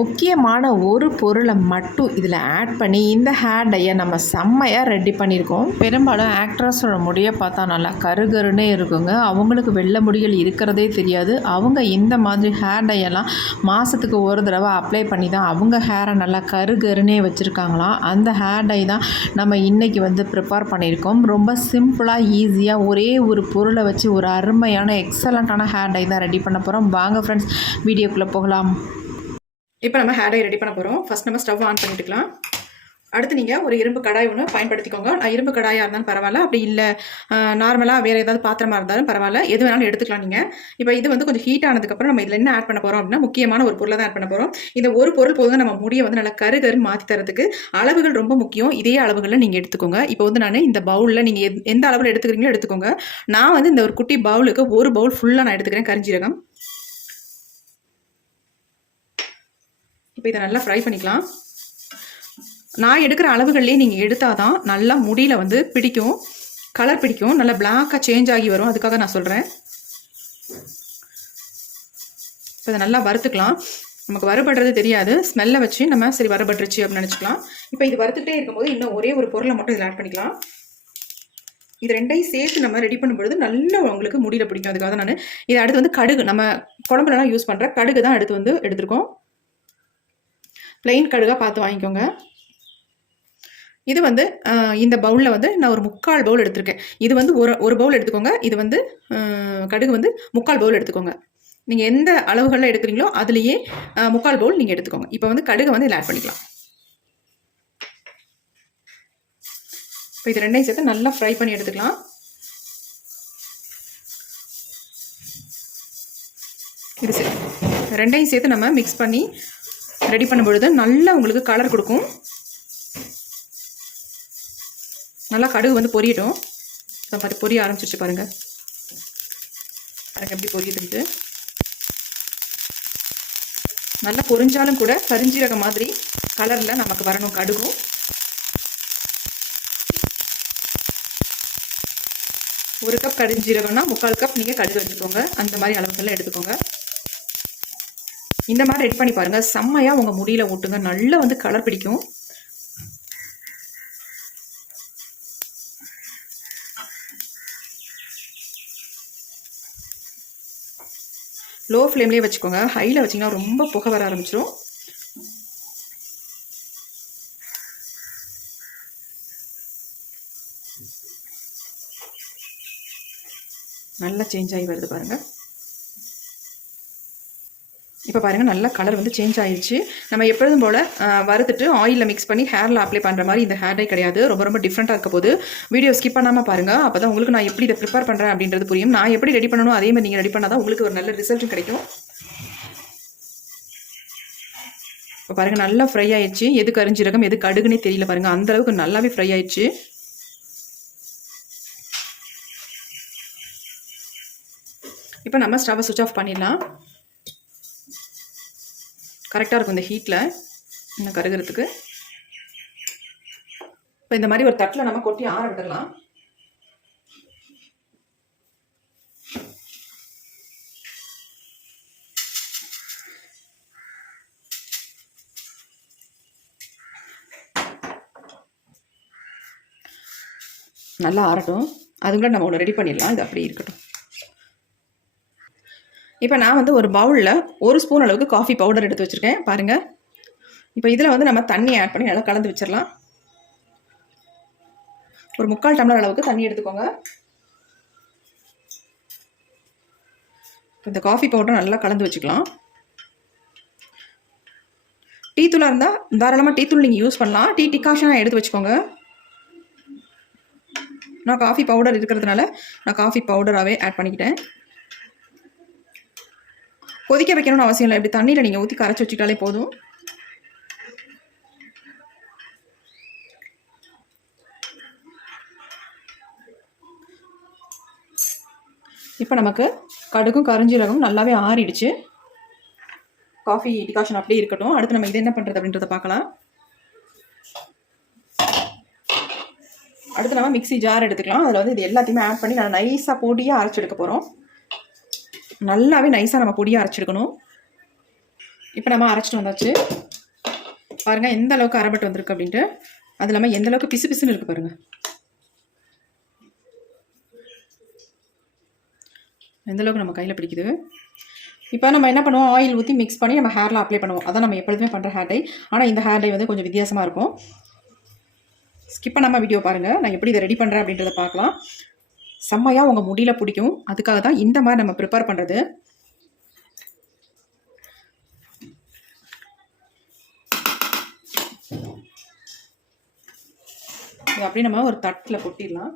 முக்கியமான ஒரு பொருளை மட்டும் இதில் ஆட் பண்ணி இந்த ஹேர் டையை நம்ம செம்மையாக ரெடி பண்ணியிருக்கோம். பெரும்பாலும் ஆக்ட்ரஸோட முடியை பார்த்தா நல்லா கருகருன்னே இருக்குங்க. அவங்களுக்கு வெள்ளை முடிகள் இருக்கிறதே தெரியாது. அவங்க இந்த மாதிரி ஹேர் டையெல்லாம் மாதத்துக்கு ஒரு தடவை அப்ளை பண்ணி தான் அவங்க ஹேரை நல்லா கருகருன்னே வச்சுருக்காங்களாம். அந்த ஹேர் டை தான் நம்ம இன்றைக்கி வந்து ப்ரிப்பேர் பண்ணியிருக்கோம். ரொம்ப சிம்பிளாக ஈஸியாக ஒரே ஒரு பொருளை வச்சு ஒரு அருமையான எக்ஸலண்ட்டான ஹேர் டை தான் ரெடி பண்ண போகிறோம் வாங்க ஃப்ரெண்ட்ஸ் வீடியோக்குள்ளே போகலாம். இப்போ நம்ம ஹேர் டை ரெடி பண்ண போகிறோம் ஃபஸ்ட் நம்ம ஸ்டவ் ஆன் பண்ணிட்டுக்கலாம். அடுத்து நீங்கள் ஒரு இரும்பு கடாய் ஒன்று பயன்படுத்திக்கோங்க. நான் இரும்பு கடாயாக இருந்தாலும் பரவாயில்ல. அப்படி இல்லை நார்மலாக வேறு ஏதாவது பாத்திரமாக இருந்தாலும் பரவாயில்ல. எது வேணாலும் எடுத்துக்கலாம் நீங்கள் இப்போ இது வந்து கொஞ்சம் ஹீட் ஆனதுக்கப்புறம் நம்ம இதில் என்ன ஆட் பண்ண போகிறோம் அப்படின்னா முக்கியமான ஒரு பொருளை தான் ஆட் பண்ண போகிறோம் இந்த ஒரு பொருள் போதும் நம்ம முடியை வந்து நல்லா கரு கரு மாற்றி தரதுக்கு அளவுகள் ரொம்ப முக்கியம். இதே அளவுகளில் நீங்கள் எடுத்துக்கோங்க. இப்போ வந்து நான் இந்த பவுலில் நீங்கள் எந்த அளவில் எடுத்துக்கிறீங்களோ எடுத்துக்கோங்க. நான் வந்து இந்த ஒரு குட்டி பவுலுக்கு ஒரு பவுல் ஃபுல்லாக நான் எடுத்துக்கிறேன். கரிஞ்சீரகம். இப்போ இதை நல்லா ஃப்ரை பண்ணிக்கலாம். நான் எடுக்கிற அளவுகள்லேயே நீங்கள் எடுத்தால் தான் நல்லா முடியில் வந்து பிடிக்கும். கலர் பிடிக்கும். நல்லா பிளாக்காக சேஞ்ச் ஆகி வரும். அதுக்காக நான் சொல்கிறேன் இப்போ இதை நல்லா வறுத்துக்கலாம். நமக்கு வறுபடுறது தெரியாது. ஸ்மெல்லை வச்சு நம்ம சரி வறுபட்டுருச்சு அப்படின்னு நினச்சிக்கலாம். இப்போ இது வறுத்துக்கிட்டே இருக்கும்போது இன்னும் ஒரே ஒரு பொருளை மட்டும் இதில் ஆட் பண்ணிக்கலாம். இது ரெண்டையும் சேர்த்து நம்ம ரெடி பண்ணும்பொழுது நல்லா உங்களுக்கு முடியல பிடிக்கும். அதுக்காக தான் நான் இதை அடுத்து வந்து கடுகு நம்ம குழம்புலலாம் யூஸ் பண்ணுற கடுகு தான் அடுத்து வந்து எடுத்திருக்கோம். பிளெயின் கடுகாக பார்த்து வாங்கிக்கோங்க. இது வந்து இந்த பவுலில் வந்து நான் ஒரு முக்கால் பவுல் எடுத்திருக்கேன். இது வந்து ஒரு ஒரு பவுல் எடுத்துக்கோங்க. இது வந்து கடுகு வந்து முக்கால் பவுல் எடுத்துக்கோங்க. நீங்கள் எந்த அளவுகளில் எடுக்கிறீங்களோ அதுலேயே முக்கால் பவுல் நீங்கள் எடுத்துக்கோங்க. இப்போ வந்து கடுகு வந்து இதில் ஆட் பண்ணிக்கலாம். இப்போ இது ரெண்டையும் சேர்த்து நல்லா ஃப்ரை பண்ணி எடுத்துக்கலாம். இது சரி ரெண்டையும் சேர்த்து நம்ம மிக்ஸ் பண்ணி ரெடி பண்ணும் பொழுது நல்லா உங்களுக்கு கலர் கொடுக்கும். நல்லா கடுகு வந்து பொரியட்டும். இப்போ பார்த்து பொரிய ஆரம்பிச்சிருச்சு பாருங்கள் எப்படி பொரியுதுன்ட்டு. நல்லா பொரிஞ்சாலும் கூட கரிஞ்சீரகம் மாதிரி கலரில் நமக்கு வரணும் கடுகும். ஒரு கப் கரிஞ்சீரகம்னா முக்கால் கப் நீங்கள் கடுகு எடுத்துக்கோங்க அந்த மாதிரி அளவுக்கெல்லாம் எடுத்துக்கோங்க. இந்த மாதிரி ரெடி பண்ணி பாருங்கள் செம்மையாக உங்கள் முடியில் ஓட்டுங்க நல்லா வந்து கலர் பிடிக்கும். லோ ஃப்ளேம்லேயே வச்சுக்கோங்க. ஹையில் வச்சிங்கன்னா ரொம்ப புகை வர ஆரம்பிச்சிடும் நல்லா சேஞ்ச் ஆகி வருது பாருங்கள் இப்போ பாருங்கள் நல்லா கலர் வந்து சேஞ்ச் ஆயிடுச்சு நம்ம எப்பொழுதும் போல் வறுத்துட்டு ஆயிலில் மிக்ஸ் பண்ணி ஹேரில் அப்ளை பண்ணுற மாதிரி இந்த ஹேர் டை கிடையாது. ரொம்ப ரொம்ப டிஃப்ரெண்ட்டாக இருக்க போது வீடியோ ஸ்கிப் பண்ணாமல் பாருங்கள் அப்போ தான் உங்களுக்கு நான் எப்படி இதை ப்ரிப்பேர் பண்ணுறேன் அப்படின்றது புரியும். நான் எப்படி ரெடி பண்ணணும் அதே மாதிரி நீங்கள் ரெடி பண்ணால் தான் உங்களுக்கு ஒரு நல்ல ரிசல்ட் கிடைக்கும். இப்போ பாருங்கள் நல்லா ஃப்ரை ஆயிடுச்சு எது கரிஞ்சீரகம் எது கடுகுனே தெரியல பாருங்கள் அந்தளவுக்கு நல்லாவே ஃப்ரை ஆயிடுச்சு இப்போ நம்ம ஸ்டவ்வை சுவிச் ஆஃப் பண்ணிடலாம். கரெக்டாக இருக்கும் இந்த ஹீட்டில் இன்னும் கருகிறதுக்கு. இப்போ இந்த மாதிரி ஒரு தட்டில் நம்ம கொட்டி ஆற விடலாம். நல்லா ஆறட்டும். அதுக்குள்ள நம்ம ஒன்று ரெடி பண்ணிடலாம். இது அப்படி இருக்கட்டும். இப்போ நான் வந்து ஒரு பவுலில் ஒரு ஸ்பூன் அளவுக்கு காஃபி பவுடர் எடுத்து வச்சுருக்கேன். பாருங்கள் இப்போ இதில் வந்து நம்ம தண்ணி ஆட் பண்ணி நல்லா கலந்து வச்சிடலாம் ஒரு முக்கால் டம்ளர் அளவுக்கு தண்ணி எடுத்துக்கோங்க. இந்த காஃபி பவுடர் நல்லா கலந்து வச்சுக்கலாம். டீ தூளாக இருந்தால் தாராளமாக டீ தூள் நீங்கள் யூஸ் பண்ணலாம். டீ டிகாஷனாக எடுத்து வச்சுக்கோங்க. நான் காஃபி பவுடர் இருக்கிறதுனால நான் காஃபி பவுடராகவே ஆட் பண்ணிக்கிட்டேன். கொதிக்க வைக்கணும்னு அவசியம் இல்லை. இப்படி தண்ணியில் நீங்கள் ஊற்றி கரைச்சி வச்சுக்கிட்டாலே போதும். இப்போ நமக்கு கடுகும் கரிஞ்சீரகம் நல்லாவே ஆறிடுச்சு. காஃபி டிகாஷன் அப்படியே இருக்கட்டும். அடுத்து நம்ம இது என்ன பண்ணுறது அப்படின்றத பார்க்கலாம். அடுத்து நம்ம மிக்ஸி ஜார் எடுத்துக்கலாம். அதில் வந்து இது எல்லாத்தையுமே ஆட் பண்ணி நான் நைஸாக போட்டியே அரைச்சி எடுக்க போகிறோம் நல்லாவே நைஸாக நம்ம பொடியாக அரைச்சிருக்கணும். இப்போ நம்ம அரைச்சிட்டு வந்தாச்சு. பாருங்கள் எந்த அளவுக்கு அரைபட்டு வந்திருக்கு அப்படின்ட்டு. அது இல்லாமல் எந்த அளவுக்கு பிசு பிசுன்னு இருக்குது பாருங்கள் எந்த அளவுக்கு நம்ம கையில் பிடிக்குது. இப்போ நம்ம என்ன பண்ணுவோம்? ஆயில் ஊற்றி மிக்ஸ் பண்ணி நம்ம ஹேரில் அப்ளை பண்ணுவோம். அதான் நம்ம எப்பொழுதுமே பண்ணுற ஹேர் டை ஆனால் இந்த ஹேர் டை வந்து கொஞ்சம் வித்தியாசமாக இருக்கும். ஸ்கிப் பண்ணாமல் வீடியோ பாருங்கள் நான் எப்படி இதை ரெடி பண்ணுறேன் அப்படின்றத பார்க்கலாம். செம்மையாக உங்கள் முடியில் பிடிக்கும். அதுக்காக தான் இந்த மாதிரி நம்ம ப்ரிப்பேர் பண்ணுறது இது அப்படியே நம்ம ஒரு தட்டில் கொட்டிடலாம்.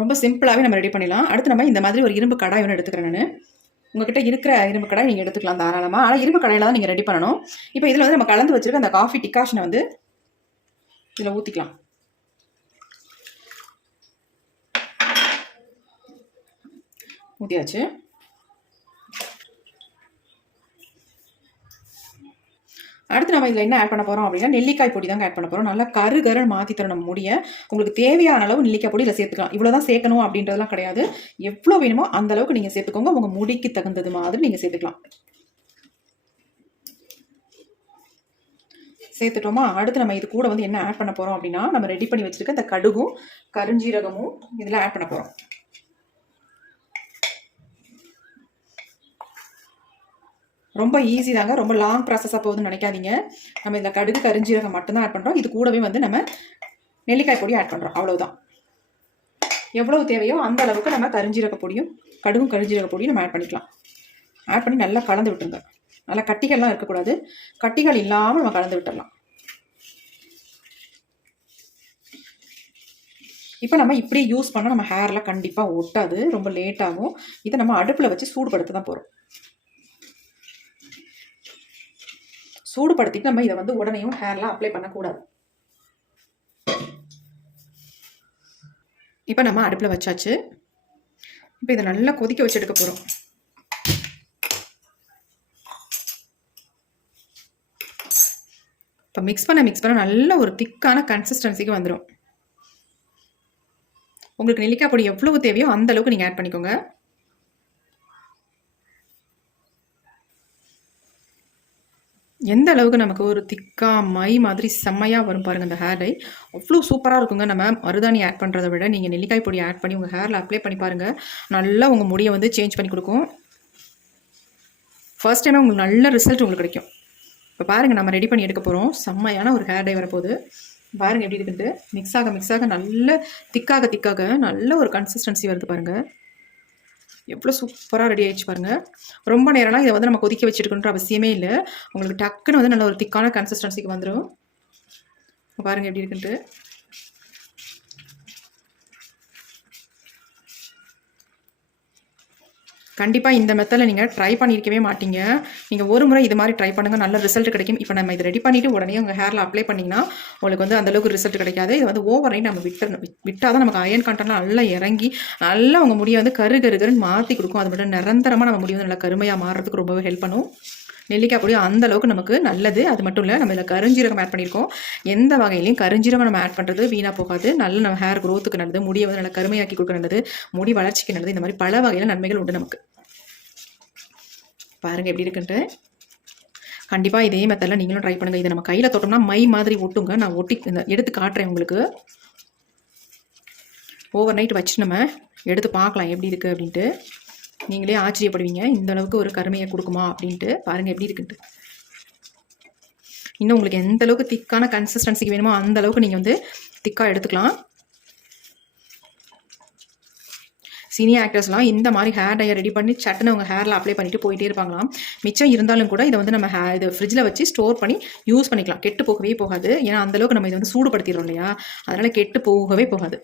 ரொம்ப சிம்பிளாகவே நம்ம ரெடி பண்ணிடலாம். அடுத்து நம்ம இந்த மாதிரி ஒரு இரும்பு கடாய் ஒன்று எடுத்துக்கிறேன் நான். உங்ககிட்ட இருக்கிற இரும்பு கடை நீங்கள் எடுத்துக்கலாம் தாராளமாக ஆனால் இரும்பு கடையில் தான் நீங்கள் ரெடி பண்ணணும். இப்போ இதில் வந்து நம்ம கலந்து வச்சுருக்க அந்த காஃபி டிகாஷனை வந்து இதில் ஊற்றிக்கலாம் ஊற்றியாச்சு நம்ம இதில் என்ன ஆட் பண்ண போகிறோம் அப்படின்னா நெல்லிக்காய் பொடி தாங்க ஆட் பண்ண போகிறோம் நல்லா கரு கருன்னு மாற்றி தரணும் நம்ம முடிய. உங்களுக்கு தேவையான அளவு நெல்லிக்காய் பொடி இதில் சேர்த்துக்கலாம். இவ்வளோ தான் சேர்க்கணும் அப்படின்றதெல்லாம் கிடையாது. எவ்வளோ வேணுமோ அந்த அளவுக்கு நீங்கள் சேர்த்துக்கோங்க. உங்கள் முடிக்கு தகுந்தது மாதிரி நீங்கள் சேர்த்துக்கலாம். சேர்த்துட்டோமா? அடுத்து நம்ம இது கூட வந்து என்ன ஆட் பண்ண போகிறோம் அப்படின்னா நம்ம ரெடி பண்ணி வச்சுருக்க இந்த கடுகும் கருஞ்சீரகமும் இதில் ஆட் பண்ண போகிறோம் ரொம்ப ஈஸி தாங்க. ரொம்ப லாங் ப்ராசஸாக போகுதுன்னு நினைக்காதீங்க. நம்ம இதில் கடுகு கரிஞ்சீரகம் மட்டும்தான் ஆட் பண்ணுறோம் இது கூடவே வந்து நம்ம நெல்லிக்காய் பொடி ஆட் பண்ணுறோம் அவ்வளோதான் எவ்வளவு தேவையோ அந்த அளவுக்கு நம்ம கரிஞ்சீரக பொடியும் கடுகும் கரிஞ்சீரக பொடியும் நம்ம ஆட் பண்ணிக்கலாம். ஆட் பண்ணி நல்லா கலந்து விட்டுருங்க. நல்லா கட்டிகள்லாம் இருக்கக்கூடாது. கட்டிகள் இல்லாமல் நம்ம கலந்து விட்டுடலாம் இப்போ நம்ம இப்படியே யூஸ் பண்ணால் நம்ம ஹேர்லாம் கண்டிப்பாக ஒட்டாது. ரொம்ப லேட் ஆகும். இதை நம்ம அடுப்பில் வச்சு சூடுபடுத்த தான் போகிறோம் சூடுபடுத்திட்டு நம்ம இதை வந்து உடனேயும் ஹேர்லாம் அப்ளை பண்ணக்கூடாது. இப்போ நம்ம அடுப்பில் வச்சாச்சு. இப்போ இதை நல்லா கொதிக்க வச்சு எடுக்க போகிறோம் இப்போ மிக்ஸ் பண்ண மிக்ஸ் பண்ண நல்ல ஒரு திக்கான கன்சிஸ்டன்சிக்கு வந்துடும் உங்களுக்கு நெல்லிக்காய் பொடி எவ்வளவு தேவையோ அந்த அளவுக்கு நீங்கள் ஆட் பண்ணிக்கோங்க. எந்த அளவுக்கு நமக்கு ஒரு திக்கா மை மாதிரி செம்மையாக வரும் பாருங்கள் இந்த ஹேர் டை. அவ்வளோ சூப்பராக இருக்குங்க. நம்ம மருதாணி ஆட் பண்ணுறதை விட நீங்கள் நெல்லிக்காய் பொடி ஆட் பண்ணி உங்கள் ஹேரில் அப்ளை பண்ணி பாருங்கள் நல்லா உங்கள் முடியை வந்து சேஞ்ச் பண்ணி கொடுக்கும். ஃபர்ஸ்ட் டைமே உங்களுக்கு நல்ல ரிசல்ட் உங்களுக்கு கிடைக்கும். இப்போ பாருங்கள் நம்ம ரெடி பண்ணி எடுக்க போகிறோம் செம்மையான ஒரு ஹேர் டை வரப்போகுது. பாருங்கள் எப்படி இருக்குது மிக்ஸ் ஆக மிக்ஸ் ஆக நல்ல திக்காக திக்காக நல்ல ஒரு கன்சிஸ்டன்சி வருது பாருங்கள் எவ்வளோ சூப்பராக ரெடி ஆகிடுச்சு பாருங்கள் ரொம்ப நேரம்லாம் இதை வந்து நம்ம கொதிக்க வச்சுருக்கணுன்ற அவசியமே இல்லை. உங்களுக்கு டக்குன்னு வந்து நல்ல ஒரு திக்கான கன்சிஸ்டன்சிக்கு வந்துடும் பாருங்கள் எப்படி இருக்குன்ட்டு. கண்டிப்பாக இந்த மெத்தடில் நீங்கள் ட்ரை பண்ணியிருக்கவே மாட்டீங்க. நீங்கள் ஒரு முறை இது மாதிரி ட்ரை பண்ணுங்கள் நல்ல ரிசல்ட் கிடைக்கும். இப்போ நம்ம இதை ரெடி பண்ணிவிட்டு உடனே உங்கள் ஹேரில் அப்ளை பண்ணிங்கன்னா உங்களுக்கு வந்து அந்தளவுக்கு ரிசல்ட் கிடைக்காது. இது வந்து ஓவர் நைட் நம்ம விட்டுறணும் விட்டால் தான் நமக்கு அயன் கண்டென்ட்லாம் நல்லா இறங்கி நல்லா உங்கள் முடியை வந்து கரு கரு கருன்னு மாற்றி கொடுக்கும். அது மட்டும் நிரந்தரமாக நம்ம முடி வந்து நல்லா கருமையாக மாறுறதுக்கு ரொம்பவே ஹெல்ப் பண்ணும். நெல்லிக்காய் பொடி அந்த அளவுக்கு நமக்கு நல்லது. அது மட்டும் இல்லை நம்ம இதில் கருஞ்சீரகம் ஆட் பண்ணியிருக்கோம் எந்த வகையிலையும் கருஞ்சீரகம் நம்ம ஆட் பண்ணுறது வீணாக போகாது. நல்ல நம்ம ஹேர் க்ரோத்துக்கு நல்லது முடியை வந்து நல்லா கருமையாக்கி கொடுக்க நல்லது முடி வளர்ச்சிக்கு நல்லது. இந்த மாதிரி பல வகையில் நன்மைகள் உண்டு நமக்கு. பாருங்கள் எப்படி இருக்குன்ட்டு. கண்டிப்பாக இதே மெத்தடில் நீங்களும் ட்ரை பண்ணுங்கள் இதை நம்ம கையில் தொட்டோம்னா மை மாதிரி ஒட்டுங்க. நான் ஒட்டி இந்த எடுத்து காட்டுறேன் உங்களுக்கு. ஓவர் நைட் வச்சு நம்ம எடுத்து பார்க்கலாம் எப்படி இருக்குது அப்படின்ட்டு. நீங்களே ஆச்சரியப்படுவீங்க இந்த அளவுக்கு ஒரு கருமையை கொடுக்குமா அப்படின்ட்டு. பாருங்கள் எப்படி இருக்குன்ட்டு. இன்னும் உங்களுக்கு எந்த அளவுக்கு திக்கான கன்சிஸ்டன்சிக்கு வேணுமோ அந்த அளவுக்கு நீங்கள் வந்து திக்காக எடுத்துக்கலாம். சீனியர் ஆக்டர்ஸ்லாம் இந்த மாதிரி ஹேர் டயர் ரெடி பண்ணி சட்டுன்னு அவங்க ஹேரில் அப்ளை பண்ணிட்டு போயிட்டே இருப்பாங்களாம். மிச்சம் இருந்தாலும் கூட இதை வந்து நம்ம ஹே இது ஃப்ரிட்ஜில் வச்சு ஸ்டோர் பண்ணி யூஸ் பண்ணிக்கலாம். கெட்டு போகவே போகாது. ஏன்னா அந்தளவுக்கு நம்ம இதை வந்து சூடுபடுத்திடுறோம் இல்லையா? அதனால் கெட்டு போகவே போகாது.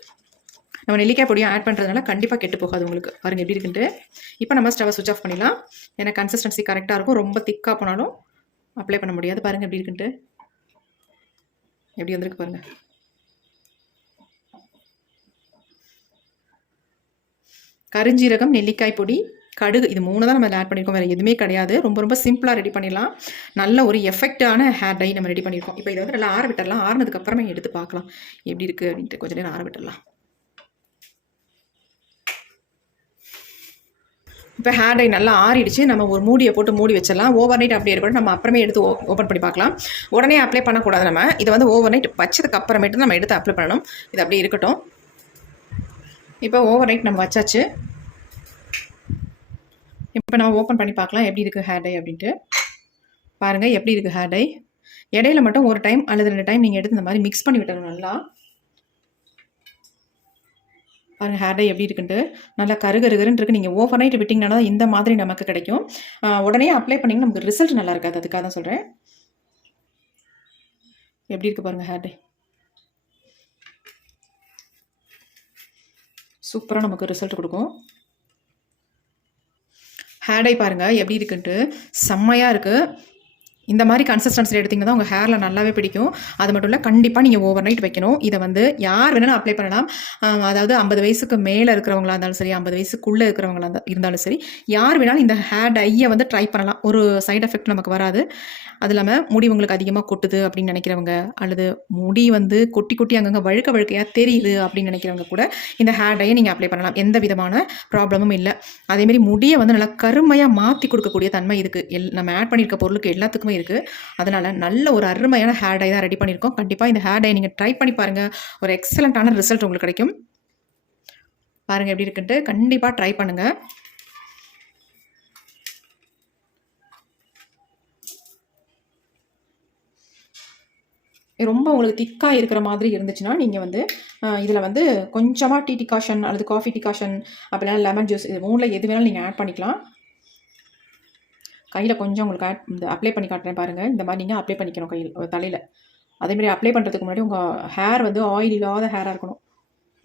நம்ம நெல்லிக்காய் பொடியும் ஆட் பண்ணுறதுனால கண்டிப்பாக கெட்டு போகாது உங்களுக்கு. பாருங்கள் எப்படி இருக்குன்ட்டு. இப்போ நம்ம ஸ்டவை சுவிச் ஆஃப் பண்ணிடலாம். ஏன்னா கன்சிஸ்டன்சி கரெக்டாக இருக்கும். ரொம்ப திக்காக போனாலும் அப்ளை பண்ண முடியாது. பாருங்கள் எப்படி இருக்குன்ட்டு. எப்படி வந்திருக்கு பாருங்கள் கருஞ்சீரகம் நெல்லிக்காய் பொடி கடுகு இது மூணு தான் நம்ம ஆட் பண்ணியிருக்கோம் வேறு எதுவுமே கிடையாது. ரொம்ப ரொம்ப சிம்பிளாக ரெடி பண்ணிடலாம். நல்ல ஒரு எஃபெக்டான ஹேர் டை நம்ம ரெடி பண்ணியிருக்கோம் இப்போ இதை வந்து நல்லா ஆற விட்டுடலாம். ஆறுனதுக்கப்புறமே எடுத்து பார்க்கலாம். எப்படி இருக்குது அப்படின்ட்டு கொஞ்சம் நேரம் ஆற விட்டுடலாம். இப்போ ஹேர் டை நல்லா ஆறிடுச்சு. நம்ம ஒரு மூடியை போட்டு மூடி வச்சிடலாம். ஓவர் நைட் அப்படியே இருக்கட்டும் நம்ம அப்புறமே எடுத்து ஓப்பன் பண்ணி பார்க்கலாம். உடனே அப்ளை பண்ணக்கூடாது நம்ம. இதை வந்து ஓவர் நைட் வச்சதுக்கு அப்புறமேட்டு நம்ம எடுத்து அப்ளை பண்ணணும். இது அப்படியே இருக்கட்டும். இப்போ ஓவர் நைட் நம்ம வச்சாச்சு. இப்போ நம்ம ஓப்பன் பண்ணி பார்க்கலாம். எப்படி இருக்குது ஹேர் டை அப்படின்ட்டு. பாருங்கள் எப்படி இருக்குது ஹேர் டை இடையில மட்டும் ஒரு டைம் அல்லது ரெண்டு டைம் நீங்கள் எடுத்து இந்த மாதிரி மிக்ஸ் பண்ணி விட்டணும் நல்லா. பாருங்கள் ஹேர் டை எப்படி இருக்குன்ட்டு. நல்லா கருகருகருன்னு இருக்குது நீங்கள் ஓவர் நைட் விட்டிங்கன்னா இந்த மாதிரி நமக்கு கிடைக்கும். உடனே அப்ளை பண்ணிங்கன்னா நமக்கு ரிசல்ட் நல்லா இருக்காது. அதுக்காக தான் சொல்கிறேன் எப்படி இருக்குது பாருங்கள் ஹேர் டை சூப்பராக நமக்கு ரிசல்ட் கொடுக்கும். ஹேர் டை பாருங்கள் எப்படி இருக்குன்ட்டு. செம்மையாக இருக்குது இந்த மாதிரி கன்சிஸ்டன்சி எடுத்திங்கன்னா உங்கள் ஹேரில் நல்லாவே பிடிக்கும். அது மட்டும் இல்லை கண்டிப்பாக நீங்கள் ஓவர் நைட் வைக்கணும். இதை வந்து யார் வேணாலும் அப்ளை பண்ணலாம். அதாவது ஐம்பது வயசுக்கு மேலே இருக்கிறவங்களா இருந்தாலும் சரி ஐம்பது வயசுக்குள்ளே இருக்கிறவங்களா இருந்தாலும் சரி யார் வேணாலும் இந்த ஹேர் டையை வந்து ட்ரை பண்ணலாம். ஒரு சைட் எஃபெக்ட் நமக்கு வராது. அது இல்லாமல் முடி உங்களுக்கு அதிகமாக கொட்டுது அப்படின்னு நினைக்கிறவங்க அல்லது முடி வந்து கொட்டி கொட்டி அங்கங்கே வழுக்க வழுக்கையாக தெரியுது அப்படின்னு நினைக்கிறவங்க கூட இந்த ஹேர் டையை நீங்கள் அப்ளை பண்ணலாம். எந்த விதமான ப்ராப்ளமும் இல்லை. அதேமாரி முடியை வந்து நல்லா கருமையாக மாற்றி கொடுக்கக்கூடிய தன்மை இதுக்கு. எல் நம்ம ஆட் பண்ணியிருக்க பொருளுக்கு எல்லாத்துக்குமே இருக்குது அதனால் நல்ல ஒரு அருமையான ஹேர் டை தான் ரெடி பண்ணியிருக்கோம் கண்டிப்பாக இந்த ஹேர் டை நீங்கள் ட்ரை பண்ணி பாருங்கள் ஒரு எக்ஸலண்ட்டான ரிசல்ட் உங்களுக்கு கிடைக்கும். பாருங்கள் எப்படி இருக்குன்ட்டு. கண்டிப்பாக ட்ரை பண்ணுங்கள் ரொம்ப உங்களுக்கு திக்காக இருக்கிற மாதிரி இருந்துச்சுன்னா நீங்கள் வந்து இதில் வந்து கொஞ்சமாக டீ டிகாஷன் அல்லது காஃபி டிகாஷன் அப்படிலாம் லெமன் ஜூஸ் இது மூணில் எது வேணாலும் நீங்கள் ஆட் பண்ணிக்கலாம். கையில் கொஞ்சம் உங்களுக்கு ஆட் இந்த அப்ளை பண்ணி காட்டுறேன் பாருங்கள் இந்த மாதிரி நீங்கள் அப்ளை பண்ணிக்கணும் கையில் தலையில். அதேமாதிரி அப்ளை பண்ணுறதுக்கு முன்னாடி உங்கள் ஹேர் வந்து ஆயில் இல்லாத ஹேராக இருக்கணும்.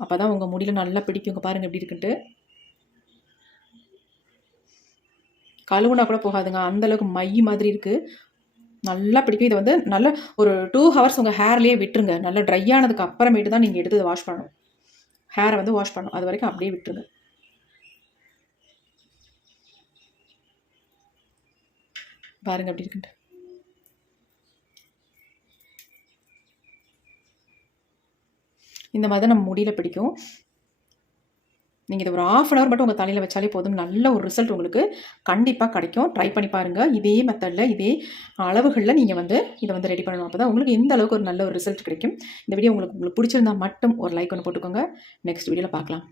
அப்போ தான் உங்கள் முடியில் நல்லா பிடிக்கும். பாருங்கள் எப்படி இருக்குன்ட்டு. கழுவுனா கூட போகாதுங்க. அந்தளவுக்கு மை மாதிரி இருக்குது நல்லா பிடிக்கும். இதை வந்து நல்ல ஒரு டூ ஹவர்ஸ் உங்கள் ஹேர்லேயே விட்டுருங்க. நல்லா ட்ரை ஆனதுக்கு அப்புறமேட்டு தான் நீங்கள் எடுத்து வாஷ் பண்ணணும். ஹேரை வந்து வாஷ் பண்ணணும். அது வரைக்கும் அப்படியே விட்டுருங்க. பாருங்க அப்படி இருக்குன்ட்டு இந்த மாதிரி தான் நம்ம முடியல பிடிக்கும். நீங்கள் இதை ஒரு ஆஃப் அன் ஹவர் மட்டும் உங்கள் தலையில் வச்சாலே போதும். நல்ல ஒரு ரிசல்ட் உங்களுக்கு கண்டிப்பாக கிடைக்கும். ட்ரை பண்ணி பாருங்கள் இதே மெத்தடில் இதே அளவுகளில் நீங்கள் வந்து இதை வந்து ரெடி பண்ணணும். அப்போ தான் உங்களுக்கு எந்த அளவுக்கு ஒரு நல்ல ஒரு ரிசல்ட் கிடைக்கும். இந்த வீடியோ உங்களுக்கு உங்களுக்கு பிடிச்சிருந்தா மட்டும் ஒரு லைக் ஒன்று போட்டுக்கோங்க. நெக்ஸ்ட் வீடியோவில் பார்க்கலாம்.